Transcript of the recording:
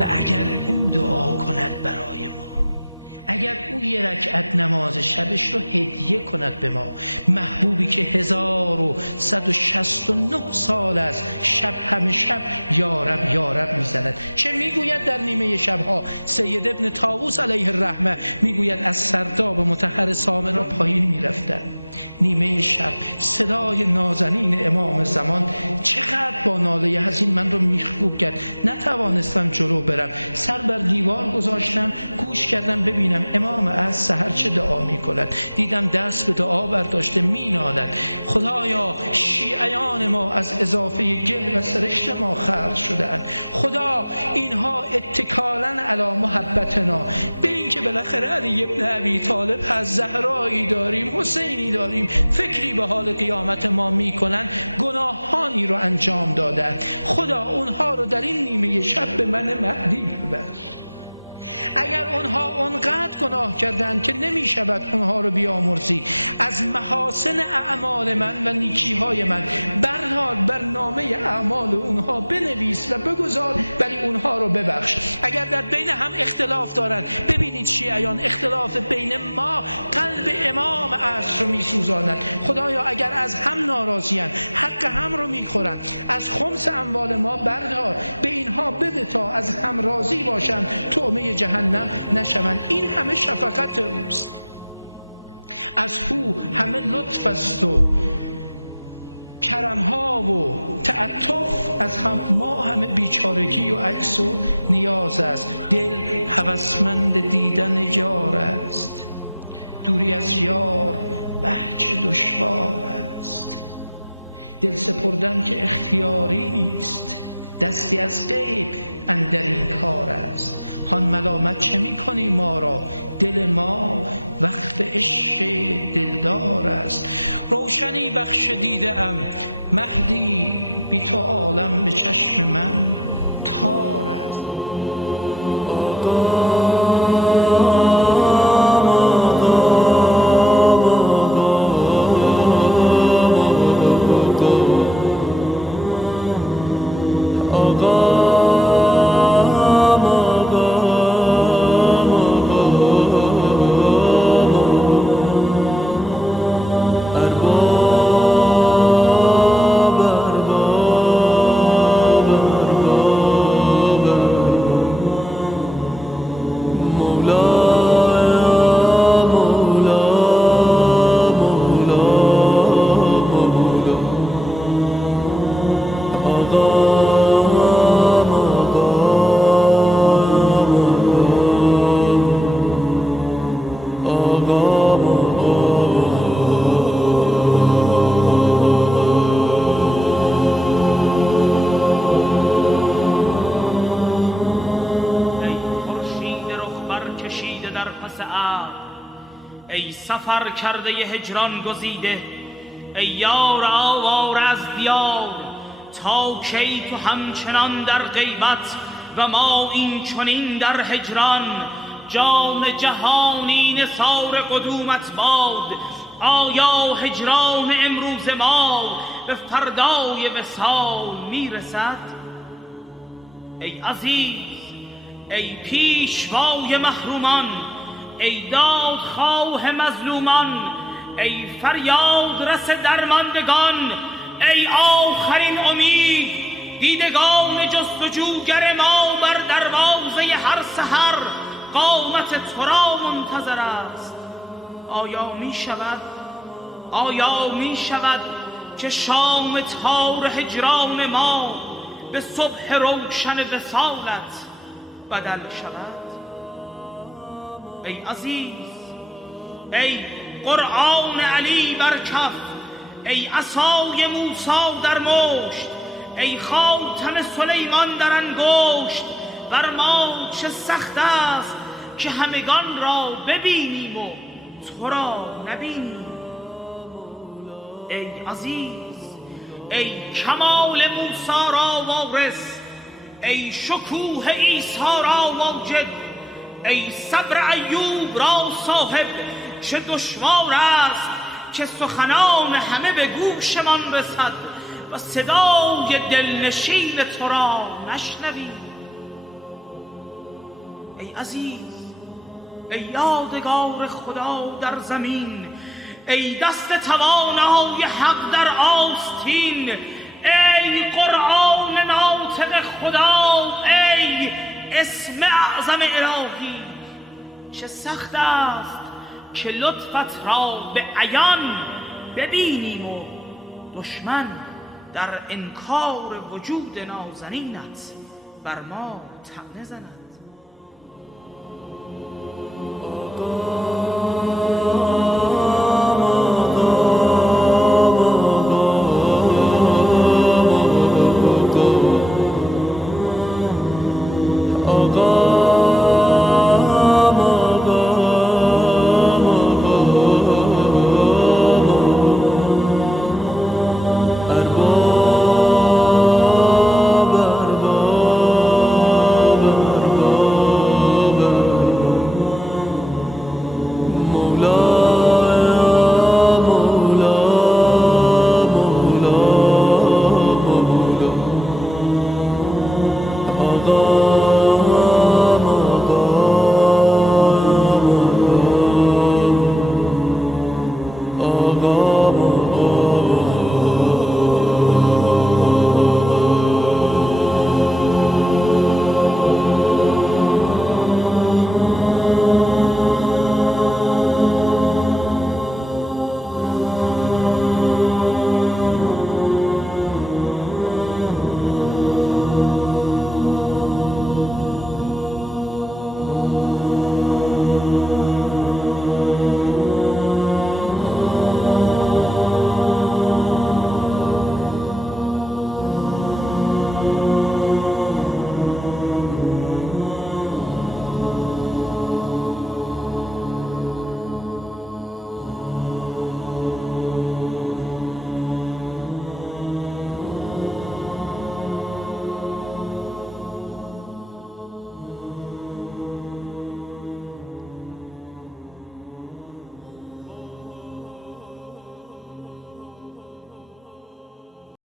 و اگر او دعا کند برای ما، اگر او یه رکعت نماز شبش رو هدیه کند به ما، محبوبی که 1169 سال از شب همه شب یارب یارب میزند. چه میگوید در نیمه شبها؟ سید ابن طاووس علیه الرحمه میگوید از سرداب مطهر سامرا پایین میرفتن نیمه شب، صدای نازنین امام زمان چقدر با ناله حزین من رو میخکوب کرد. نتوانستم جلو برم، سر بر دیوار گذاشتم، گوش کردم ببینم امام از سحر چه دعا میکند. دیدم دست به دعا برداشته مینالد خدایا شیعیان ما از اضافه گل و سرشت ما خلق شده‌اند، خدا اینها اتکالاً علی محبتنا، به این که بالاخره علی ابن ابی طالب از زهرایی داریم، حسینی داریم، فکری به حال قیامت ما میکنن، گناهانی رو انجام دادن، خدا اونها رو در این نیمه شب به من مهدی ببخش. اگر اونها اونقدر گناه کردند که نمی شود اونها رو بیامرزی، از محاسن اعمال من و نیکیهای من بردار، بر نامه اعمال اونها بنویس و بگذار، ولی اونها رو ببخش. اگر در بین هم اختلاف دارند، ببینید شیعیان اختلاف بین ما قلب امام عصر رو می سوزاند. خدایا اگر از هم ناراضیان، حق هم رو می خورند، از خمس اموال ما بردار، به اینها بده تا از هم راضی باشند، طعمه جهنم نشوند. این همه شفقت اوست، از او همه لطف است و کرمها و تعطف، از ما همه بیچارگی و عجز و نیاز است. دل هوسمند دیدن یار است، دوری از یار بهچه دشوار است. دل سپردن که اختیاری نیست، دستی از غیب اندر این کار است. هان ملامت چه می کنی ما را، دل ما وقف عشق دلدار است. روشنی بخش دیده ام مهدی، بی تو عالم به چشم من تار است. سفر کرده ی هجران گزیده، ای یار آوار از دیار، تا کی تو همچنان در غیبت و ما این چنین در هجران. جان جهانی نثار قدومت باد، آیا هجران امروز ما به فردای وصال میرسد؟ ای عزیز، ای پیشوای محرومان، ای دادخواه مظلومان، ای فریاد رس درماندگان، ای آخرین امید دیدگان جستجوگر ما بر دروازه هر سحر قامت تو را منتظر است. آیا می شود که شام تار هجران ما به صبح روشن وصالت بدل شود؟ ای عزیز، ای قرآن علی بر کف، ای عصای موسی در مشت، ای خاتم سلیمان در انگشت، بر ما چه سخت است که همگان را ببینیم و تو را نبینیم. ای عزیز، ای کمال موسی را وارث، ای شکوه عیسی را واجد، ای صبر ایوب را صاحب، چه دشوار است که سخنان همه به گوشمان رسد و صدای دلنشین تو را نشنویم. ای عزیز، ای یادگار خدا در زمین، ای دست توانای حق در آستین، ای قرآن ناطق خدا، ای اسم اعظم الهی. چه سخت است که لطفت را به عیان ببینیم و دشمن در انکار وجود نازنینت بر ما طعنه زند. آقا